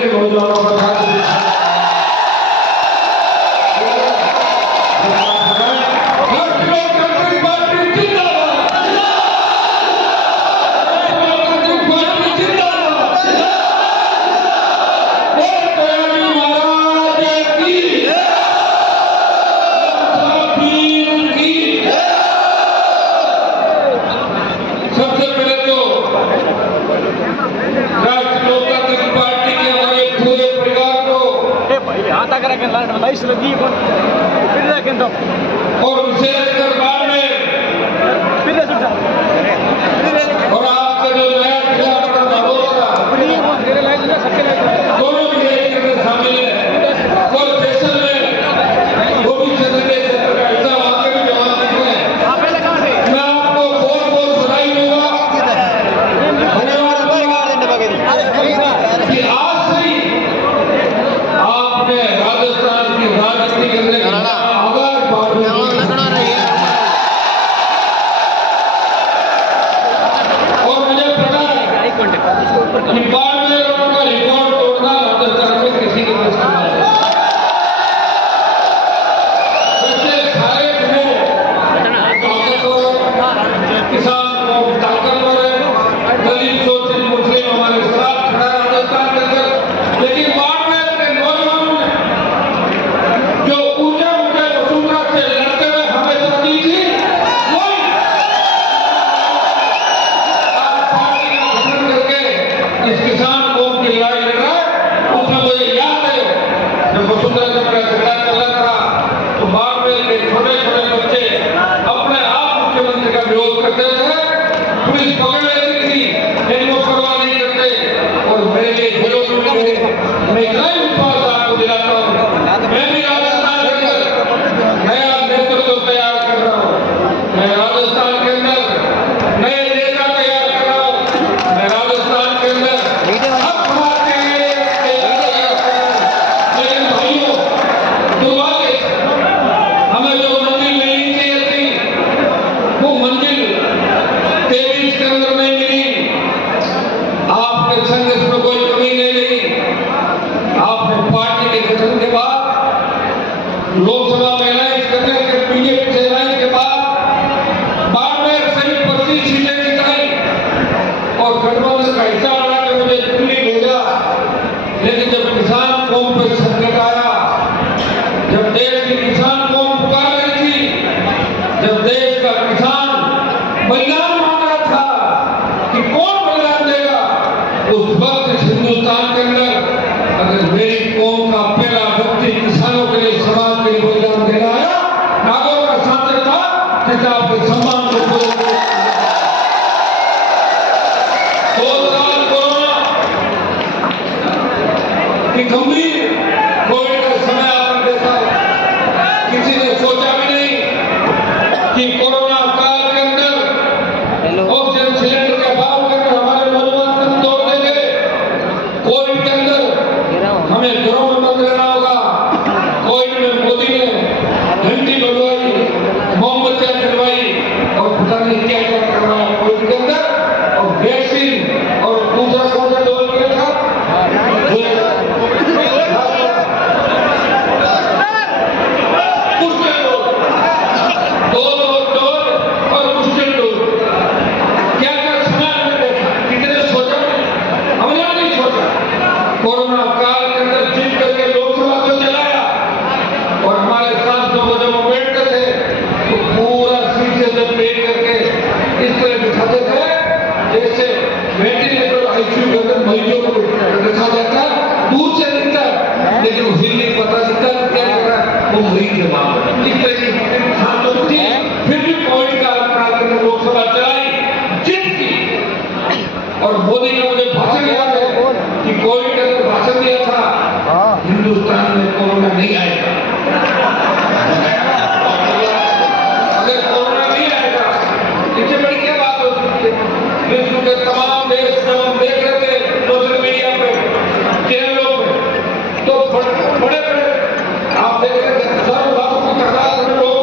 के नौजवानों का साथ सबसे पहले तो राष्ट्रीय लोकतांत्रिक पार्टी के हमारे पूरे परिवार को और विशेषकर बाड़मेर और आपका जो नया जिला भदोदरा दोनों जिले के शामिल है और जैसलमेर वो भी क्षेत्र के क्षेत्र का हिस्सा वहां के भी जवान निकले हैं। मैं आपको बहुत बहुत बधाई दूंगा कि आज से ही आपने राजस्थान की राजनीति करने का आगाज बाड़मेर और मुझे पता है कि बाड़मेर का रिकॉर्ड तोड़ना राजस्थान में किसी के बस का नहीं है। बच्चे सारे किसान को ताकतवर है, दलित शोषित मुस्लिम हमारे खिलाफ खड़ा है राजस्थान के अंदर, लेकिन बाड़मेर के नौजवानों ने जो ऊंचे ऊंचे वसुंधरा से लड़ते हुए हमेशा दी थी वही आज पार्टी का गठन करके इस किसान कौम की लड़ाई लड़ रहा है। उसमें मुझे याद है जब वसुंधरा से मेरा झगड़ा चल रहा था तो बाड़मेर के छोटे छोटे बच्चे अपने आप मुख्यमंत्री का विरोध करते थे, पुलिस पकड़ लेती थी लेकिन वो परवाह नहीं करते और मेरे लिए विरोध में मैं इतना ही विश्वास आपको दिलाता हूँ, मैं भी राजस्थान के अंदर नया नेतृत्व तैयार कर रहा हूँ, मैं राजस्थान के अंदर नए नेता तैयार कर रहा हूँ, मैं राजस्थान के अंदर अब हमारे लिए तैयार कर रहा हूँ। लेकिन भाइयों दुर्भाग्य से हमें जो मंजिल मिलनी चाहिए थी वो मंजिल 23 के अंदर नहीं मिली। आपके संग इसमें कोई कमी नहीं रही। आपने पार्टी के गठन के बाद लोकसभा में एलाइंस करने के बीजेपी से एलाइंस के बाद बाड़मेर से 25 सीटें जिताई और गठबंधन का हिस्सा बना के मुझे दिल्ली भेजा। लेकिन जब किसान कौम पर संकट आया, जब देश की किसान कौम पुकार रही थी, जब देश का किसान बलिदान मांग रहा था कि कौन बलिदान देगा, उस वक्त इस हिंदुस्तान के अंदर अगर मेरी कौम का पहला व्यक्ति किसानों के लिए समाज के लिए बलिदान देना आया, नागौर का सांसद था जिसने आपके सम्मान को पूरा किया। 2 साल कोरोना की गंभीर कोविड का समय आपने देखा, किसी ने सोचा भी नहीं कि कोरोना काल के अंदर ऑक्सीजन सिलेंडर के अभाव के अंदर हमारे नौजवान दम तोड़ देंगे। कोविड के अंदर हमें घरों में बंद रहना होगा। कोविड में मोदी ने घंटी बजवाई, मोमबत्तियां जलवाई और पता नहीं क्या क्या करवाया कोविड के अंदर, और वैक्सीन और दूसरा कौन सा डोज किया था बूस्टर डोज, 2 डोज और बूस्टर डोज। क्या क्या समय हमने देखा, कितने सोचा, हमने नहीं सोचा। कोरोना काल के अंदर जीत करके लोकसभा को चलाया और हमारे सांसदों को जब वो बैठते थे तो पूरा शीशे से पेट करके इस तरह दिखाते थे जैसे वेंटिलेटर आईसीयू के अंदर मरीजों को रखा जाता है, दूर से दिखता है लेकिन वो हिल नहीं पता दिखता है क्या कर रहा है, वो मरीज है वहां पर। इस तरह की सांसद थी, फिर भी कोविड काल के अंदर लोकसभा चलाई, जीत की। और मोदी ने मुझे भाषण याद है कि कोविड के अंदर भाषण दिया था, हिंदुस्तान में कोरोना नहीं आएगा। अगर कोरोना नहीं आएगा इससे बड़ी क्या बात हो सकती है। विश्व के तमाम देश जब हम देख रहे थे सोशल मीडिया पे, चैनलों पे, तो बड़े बड़े आप देख रहे थे हजारों लाखों की तादाद में लोग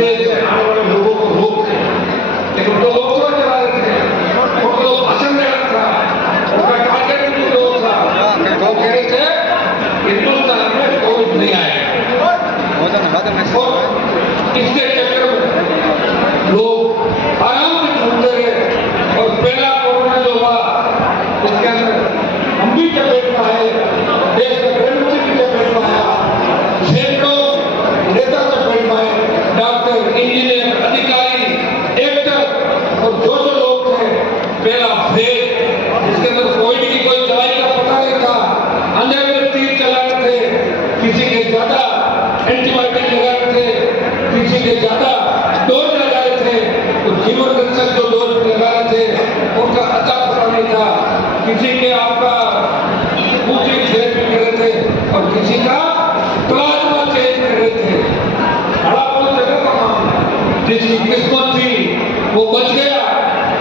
विदेश से आने वाले लोगों को रोकते, लेकिन तो लोग तो चला रहे थे, उनको तो भाषण देना था, उनका टारगेट भी लोग था, वो कह रहे थे हिंदुस्तान में कोविड नहीं आएगा। और इसके चक्कर में लोग आराम से घूमते रहे और पहला कोरोना जो हुआ उसके अंदर हम भी चपेट में आए, देश का प्रधानमंत्री भी चपेट में आया, सैकड़ों नेता चपेट में आए, डॉक्टर, इंजीनियर, अधिकारी, एक्टर और जो लोग थे, पहला फेज जिसके अंदर कोविड की कोई दवाई का पता नहीं था, अंधेरे में तीर चला रहे थे, किसी के ज्यादा एंटीबायोटिक लगा रहे थे, किसी के ज्यादा डोज लगा रहे थे, तो जीवन रक्षक जो डोज लगा रहे थे उनका अता पता नहीं था, किसी के आपका पूरी थेरेपी कर रहे थे और किसी का प्लाज्मा चेंज कर रहे थे। बड़ा बहुत जगह का मामला, जिसकी किस्मत थी वो बच गया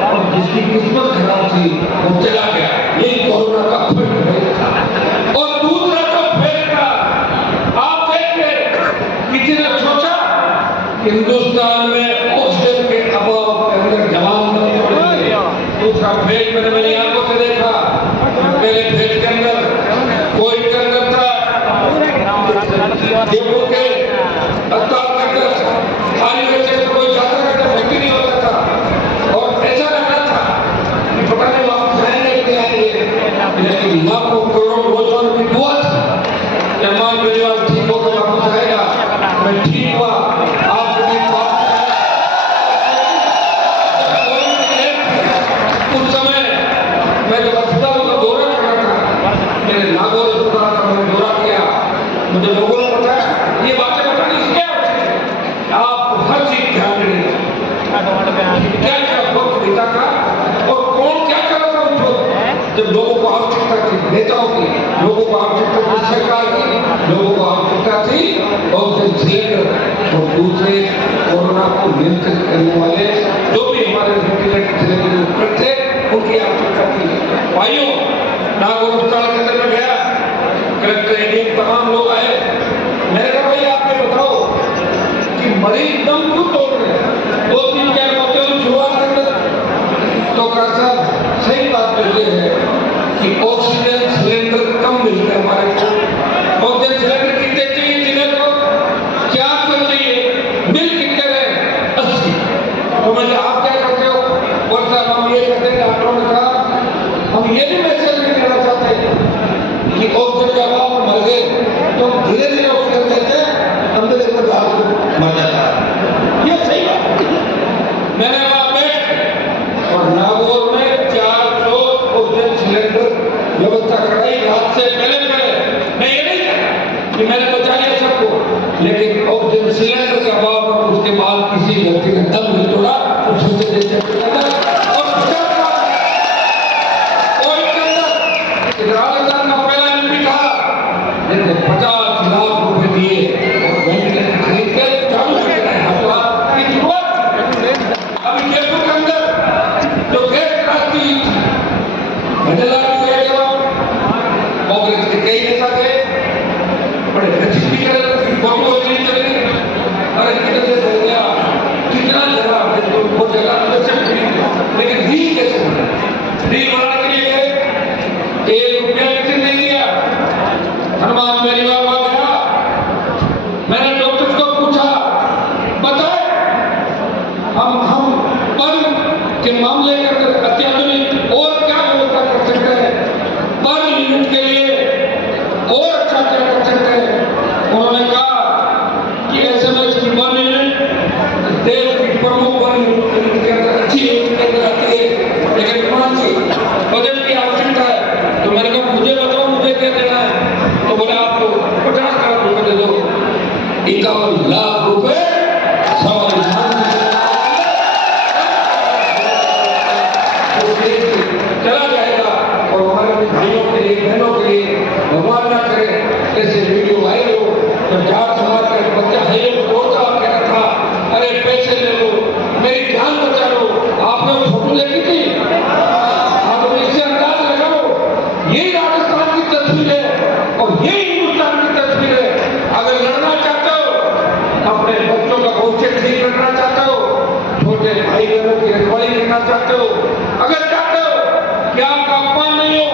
और जिसकी किस्मत खराब थी वो चला गया। यही कोरोना का फर्क था। और दूसरा जो फेज था, आप देखिए किसी ने सोचा कि हिंदुस्तान में ऑक्सीजन के अभाव के अंदर जवान बने पड़ेंगे। दूसरा फेज मैंने आंखों से देखा, पहले फेज के अंदर कोविड के अंदर था, डेंगू के अस्पताल के अंदर खाली बच्चे से कोई जाता करता भर्ती नहीं होता था और ऐसा लगता था कि पता नहीं वापस आएंगे कि आएंगे, लेकिन लाखों करोड़ों रोजगार की दुआ थी कि मान परिवार ठीक होकर वापस आएगा। मैं ठीक हुआ, आपके भी उस समय मैं जब अस्पतालों का दौरा कर रहा था, मैंने नागौर अस्पताल का मैंने दौरा किया, मुझे लोगों ने बताया ये बातें बतानी इसलिए आप हर चीज ध्यान देंगे, क्या क्या वक्त नेता का और कौन क्या कर रहा था उस वक्त जब लोगों को आवश्यकता थी, नेताओं की, लोगों को आवश्यकता थी, सरकार की, लोगों को आवश्यकता थी ऑक्सीजन सिलेंडर और दूसरे कोरोना को नियंत्रित करने वाले जो भी हमारे वेंटिलेटर सिलेंडर उपलब्ध थे उनकी आवश्यकता थी। भाइयों, नागौर अस्पताल के अंदर में गया, कलेक्टर एडीएम तमाम लोग आए, मैंने कहा भाई आप ये बताओ कि मरीज दम क्यों तोड़ रहे हैं, 2-3 क्या होते हैं शुरुआत के अंदर, तो कहा साहब सही बात बोलते हैं कि ऑक्सीजन सिलेंडर कम मिलते हैं हमारे को, ऑक्सीजन सिलेंडर कितने चाहिए जिन्हें को 400 चाहिए, मिल कितने रहे 80, तो मैंने आप क्या करते हो, और साहब हम ये कहते हैं, डॉक्टरों ने कहा हम ये भी मैसेज नहीं देना चाहते कि ऑक्सीजन का अभाव में मर गए तो हम धीरे धीरे ऑक्सीजन देते हैं, अंदर एक मर जाता है, ये सही बात। मैंने वहां बैठ और नागौर में 400 ऑक्सीजन सिलेंडर व्यवस्था कराई रात से पहले। मैं ये नहीं कहता कि मैंने बचा लिया सबको, लेकिन ऑक्सीजन सिलेंडर का अभाव में उसके बाद किसी व्यक्ति ने दम नहीं तोड़ा, तो सोचे जैसे राजस्थान का पहला एमपी था, जिसने 50 लाख रुपए दिए और वेंटिलेटर खरीद के चालू कर दिया की शुरुआत। अभी जयपुर के अंदर जो गैस क्रांति कांग्रेस के कई नेता थे, बड़े रचित भी कर रहे थे, फोटो नहीं चल रही, अरे किधर से हो गया, कितना जगह वो जगह अंदर से लेकिन रील कैसे बना, रील बनाने के लिए 1 रुपया किसी नहीं दिया। हनुमान मेरी बाबा गया, मैंने डॉक्टर को पूछा बताए हम पर के मामले के अंदर अत्याधुनिक और क्या व्यवस्था कर सकते हैं, पर यूनिट के लिए और अच्छा क्या कर सकते हैं। उन्होंने कहा कि एसएमएस की 1 यूनिट देश की प्रमुख 1 यूनिट के अंदर अच्छी यूनिट के अंदर आती है, लेकिन बजट की आवश्यकता है। तो मैंने कहा मुझे बताओ मुझे क्या देना है, तो बोले आपको 50 लाख रुपए दे दो, 51 लाख रुपए चला जाएगा। और हमारे भाइयों के लिए, बहनों के लिए भगवान ना करे ऐसे वीडियो वायरल हो, तो जाट समाज का एक बच्चा है रोता कह रहा था अरे पैसे ले लो, मेरी जान बचा लो, आपने फोटो देखी थी, आप इससे अंदाज लगाओ, यही राजस्थान की तस्वीर है और यही हिंदुस्तान की तस्वीर है। अगर लड़ना चाहते हो अपने बच्चों का भविष्य ठीक प्यार का अपमान नहीं हो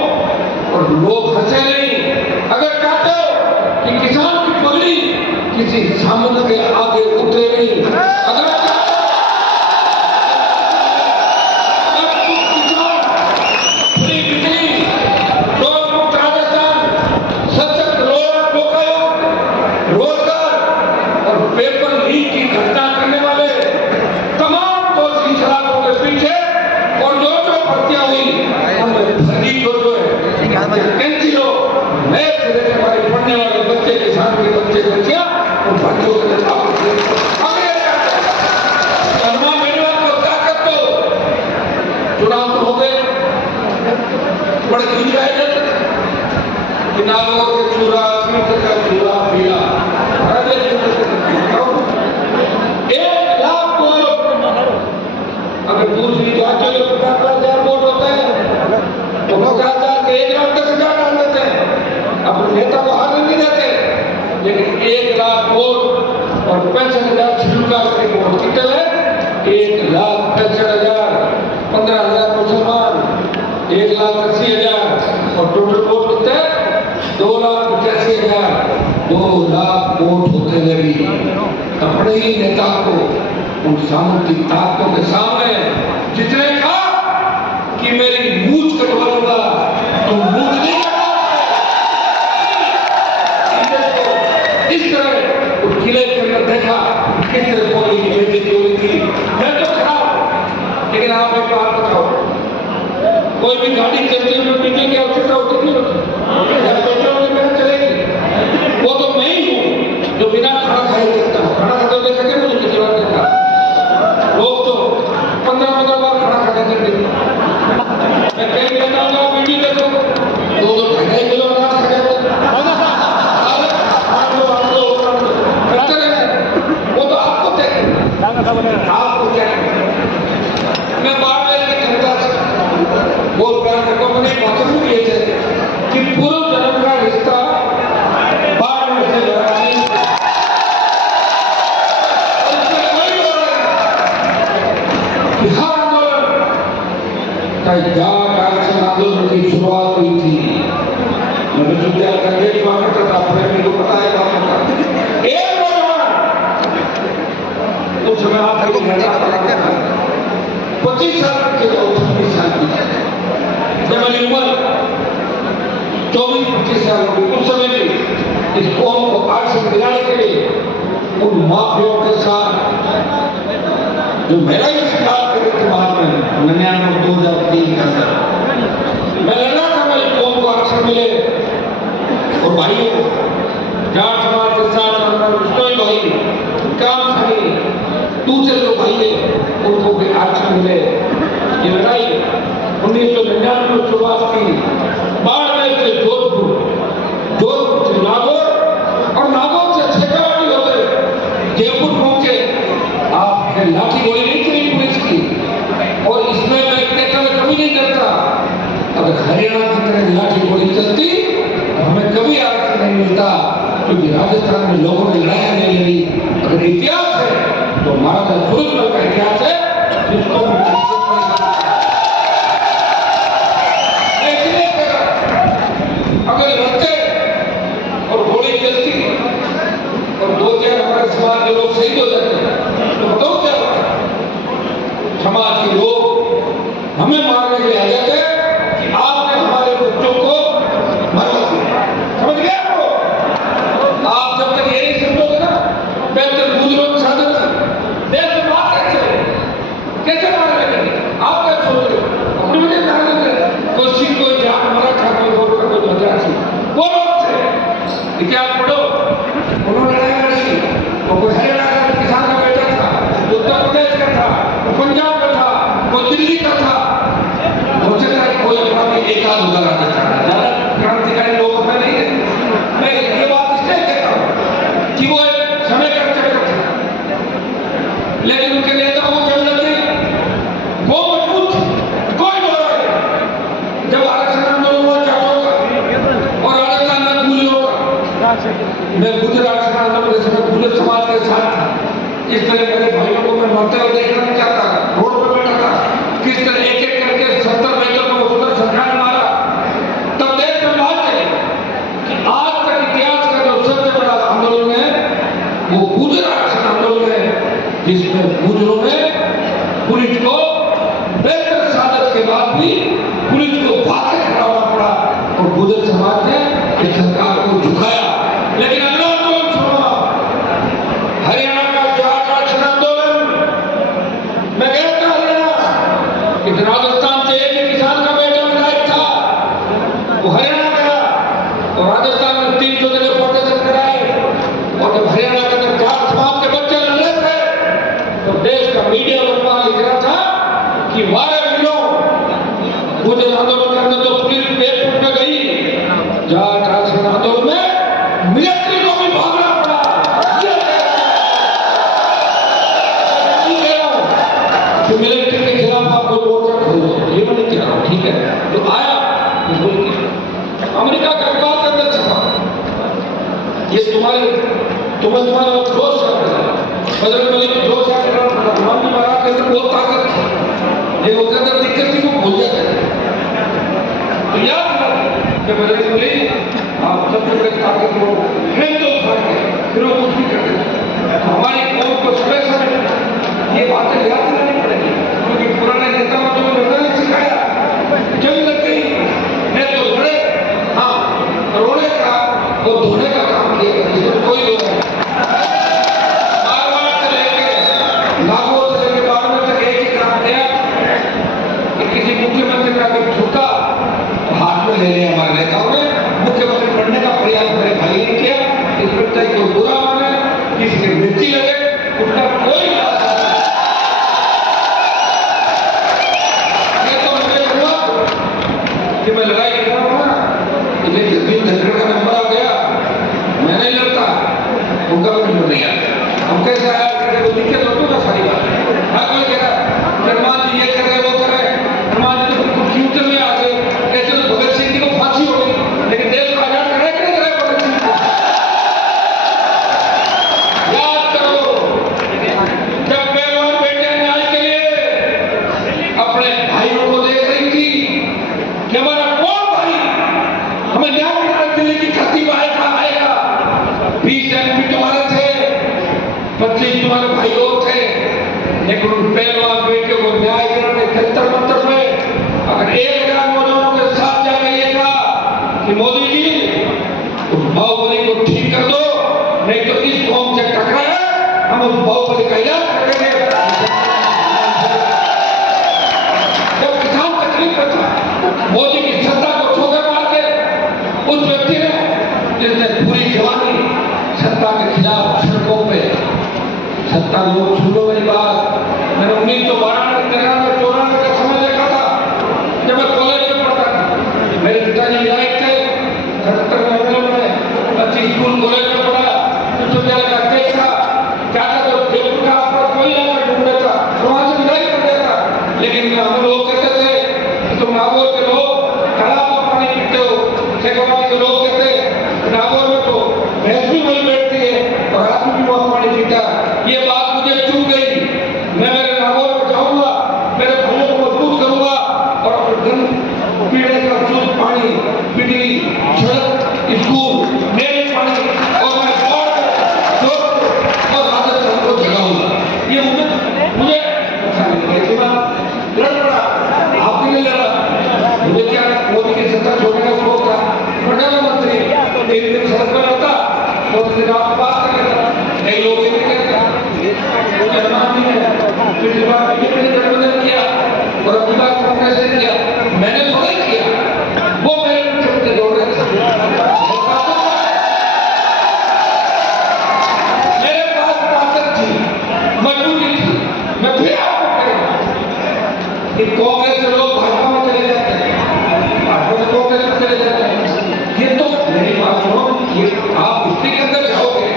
और लोग हंसे नहीं। अगर चाहते हो कि किसान की पगड़ी किसी सामंत के आगे उतरे नहीं, अगर नेता को हार नहीं देते, लेकिन 1 लाख वोट और 65,000 शेड्यूल कास्ट के वोट कितने हैं? 1,65,000, 15,000 मुसलमान, 1,80,000 और टोटल वोट कितने? 2,85,000। 2 लाख वोट होते हुए भी अपने ही नेता को उन सामंती ताकतों के सामने जितने कहा कि मेरी मूंछ कटवा लूंगा, तो मूंछ नहीं इस तरह उस किले के अंदर देखा किस तरह कोई बेटी चोरी थी। मैं तो खड़ा, लेकिन आप एक बात बताओ, कोई भी गाड़ी चलती हुई पीछे की आवश्यकता होती नहीं होती, पेट्रोल में कहाँ चलेगी? वो तो मैं ही हूँ जो बिना खाना खाए देखता हूँ। खाना खाते देखा क्या मुझे किसी बार देखा? लोग तो 15-15 बार खाना खाते थे। मैं कहीं कहता हूँ वीडियो देखो, 2-2 किलो अनाज खा जाते। आपको क्या मैं बार-बार की जनता से बोल रहा हूं, मैंने वचन दिए थे कि पूर्व जन्म का रिश्ता बाढ़ में से लड़ा नहीं, इसमें कोई बिहार आंदोलन जाट आरक्षण आंदोलन की शुरुआत हुई थी। मैं विश्वविद्यालय का गेट हुआ करता था, मेरे को पता है उस समय आप 25 साल के 26 साल की जब मेरी उम्र 24-25 साल की, उस समय भी इस कौम को आग से दिलाने के लिए उन माफियों के साथ जो मेरा ही शिकार करे थे बाद में 99-2003 के अंदर मैं लड़ रहा था, मेरी कौम को आरक्षण मिले। और भाइयों, जाट समाज के साथ भाई काम खड़ी, दूसरे जो भाई है उनको भी आरक्षण मिले। ये लड़ाई 1999 में शुरुआत की, बाड़मेर से जोधपुर, जोधपुर से नागौर और नागौर से छेकावाटी होते जयपुर पहुंचे। आपने लाठी गोली नहीं चली पुलिस की, और इसमें मैं कभी नहीं डरता। अगर हरियाणा की तरह लाठी गोली चलती तो हमें कभी आरक्षण नहीं मिलता, क्योंकि राजस्थान में लोगों ने लड़ाई नहीं लड़ी। अगर इतिहास है तो महाराजा सूरजमल का इतिहास है, जिसको अगर लड़ते और गोली चलती और 2-4 हमारे समाज के लोग शहीद हो जाते तो बताओ क्या होता? समाज के लोग हमें मारने के लिए आ जाते कि आपने हमारे बच्चों को मारा दिया। समझ गए आपको? आप जब तक यही समझोगे ना, बेहतर बुजुर्ग साधन देश में बात कैसे मारे लगेंगे? आप क्या सोच रहे हो? अपनी वजह से मारे लगेंगे। कोई सिख, कोई जाट, मराठा, कोई मद्रासी, वो लोग थे। इतिहास पढ़ो, उन्होंने लड़ाई लड़ी। वो कोई हरियाणा का किसान का बेटा था, उत्तर प्रदेश का था, पंजाब का था, कोई दिल्ली का था। हो सकता है कोई अपना एक आध उधर आता था, ज्यादा क्रांतिकारी लोग अपने नहीं है। मैं ये बात इसलिए कहता हूँ कि वो समय का चक्कर था, लेकिन उनके नेता को जब लगती वो मजबूत कोई बोला नहीं। जब आरक्षण आंदोलन हुआ जाटों का और राजस्थान में गुलियों का, मैं गुजर आरक्षण आंदोलन के समय गुजर समाज के साथ था। इस तरह मेरे भाइयों को मैं मरते हुए देखना नहीं चाहता। रोड पर बैठा था, किस तरह एक-एक करके 70 वेहिकल को सुंदर संख्या गुजरों में पुलिस को बेहतर साधन के बाद भी पुलिस को भाग खड़ा होना पड़ा और गुजर समाज ने इस सरकार को झुकाया। लेकिन अगला आंदोलन सुनो, हरियाणा का जहाज आरक्षण आंदोलन। मैं गया था हरियाणा, कि राजस्थान से एक किसान का बेटा विधायक था, वो हरियाणा गया और राजस्थान में 300 जगह प्रदर्शन कराए। और जब हरियाणा के अंदर जाट समाज के बच्चे लड़े थे तो देश का मीडिया लिख रहा था कि वारे वीरों, गुजर आंदोलन के अंदर तो पुलिस बेफुट में गई, जाट आरक्षण आंदोलन में मिलिट्री को भी भागना पड़ा। ये कह रहा हूं कि मिलिट्री के खिलाफ आप कोई मोर्चा खोलो, ये मैं नहीं कह रहा हूं, ठीक है। तो आया अमेरिका का बात के अंदर छपा, ये तुम्हारा दोष है, बजरंग बली का दोष है, हनुमान महाराज के अंदर बहुत ताकत थी, ये उसके अंदर दिक्कत थी, वो भूल जाते हैं। तो याद रखो कि बजरंग बली आप सबसे बड़ी ताकत को हिंदू उठा के फिर वो कुछ भी करते हैं। हमारी कौम को समय समय ये बातें याद करनी पड़ेगी, क्योंकि पुराने नेता ने नहीं सिखाया। जंग लग गई मैं तो लड़े, हाँ रोने का वो धोने का काम किया, इसमें कोई दो नहीं। मारवाड़ से लेकर नागौर से लेकर बाड़मेर तक एक ही काम किया कि किसी मुख्यमंत्री का कोई झुका हाथ में ले लिया हमारे नेताओं ने, मुख्यमंत्री बनने का प्रयास मेरे भाई ने किया। इस पर कोई बुरा माने, किसी की मिर्ची लगे, उसका कोई ये तो मुझे हुआ कि मैं लड़ाई कर रहा हूँ ना, ये जगदीप धनखड़ का नंबर आ गया, मैं नहीं लड़ता, उनका भी नंबर नहीं आता। हम कैसे आया करके कोई दिक्कत होती ना सारी बात। हर कोई कह रहा हनुमान जी ये कर रहे वो कर रहे, हनुमान जी तो फ्यूचर में आ गए, कैसे तो भगत सिंह जी को फांसी हो गई, लेकिन देश को आजाद कर रहे कि नहीं कर रहे भगत सिंह को? याद करो, जब पहलवान बेटे न्याय के लिए अपने भाइयों को देख रही थी कि हमारा कौन भाई हमें न्याय दिलाने दिल्ली की धरती पर आएगा, 20 एमपी तुम्हारे थे, 25 तुम्हारे भाई और थे, लेकिन उन पहलवान बेटे को न्याय दिलाने जंतर मंतर में अगर 1000 नौजवानों के साथ जाकर ये कहा कि मोदी जी उस बाहुबली को ठीक कर दो, नहीं तो इस कौम से टकराए, हम उस बाहुबली का इलाज करेंगे। जब किसान तकलीफ में था, मोदी की सत्ता को ठोकर मार के उस व्यक्ति ने, जिसने पूरी जवानी सत्ता के खिलाफ सड़कों पे, सत्ता लोग सुनो मेरी बात, मैंने 1992 93 का समय देखा था जब मैं कॉलेज में पढ़ता था। मेरे पिताजी विधायक थे, 77 में अच्छी स्कूल कॉलेज में पढ़ा, विश्वविद्यालय का अध्यक्ष था, चाचा तो देवपुर का आपका कोई आकर ढूंढ था, तो वहां से विधायक कर दिया था। लेकिन हम लोग कहते थे कि तुम नागौर के लोग तालाब में पानी पीते हो, शेखवाड़ी के लोग कहते नागौर में तो भैंस भी वही बैठती है और आदमी भी वहां पानी पीता। ये बात मुझे चूक गई, मैं मेरे नागौर में जाऊंगा, मेरे भाइयों को मजबूत करूंगा और अपने धन पीने का शुद्ध पानी, बिजली, सड़क, स्कूल, मेरे पानी और मैं और राजस्थान को जगाऊंगा। ये मुझे लड़ पड़ा, आपके लिए लड़ा, मुझे क्या मोदी की सत्ता छोड़ने का शौक था, प्रधानमंत्री एक दिन सड़क पर आता और फिर आप बात कर लेता, कई लोग ये कहते पिछली बार बीजेपी ने गठबंधन किया और अगली बार कांग्रेस ने किया, मैंने थोड़ा ही किया, वो मेरे पीछे दौड़ रहे थे। मेरे पास ताकत थी, मजबूती थी, मैं फिर आपको कह रहा हूं कि कांग्रेस के लोग भाजपा में चले जाते हैं, भाजपा से कांग्रेस में चले जाते हैं। ये तो मेरी बात सुनो, ये आप हिस्ट्री के अंदर जाओगे,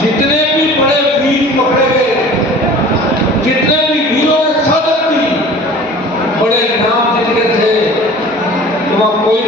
जितने भी बड़े वीर पकड़े गए, जितने भी वीरों ने शहादत दी, बड़े नाम जिनके थे, तो वहां कोई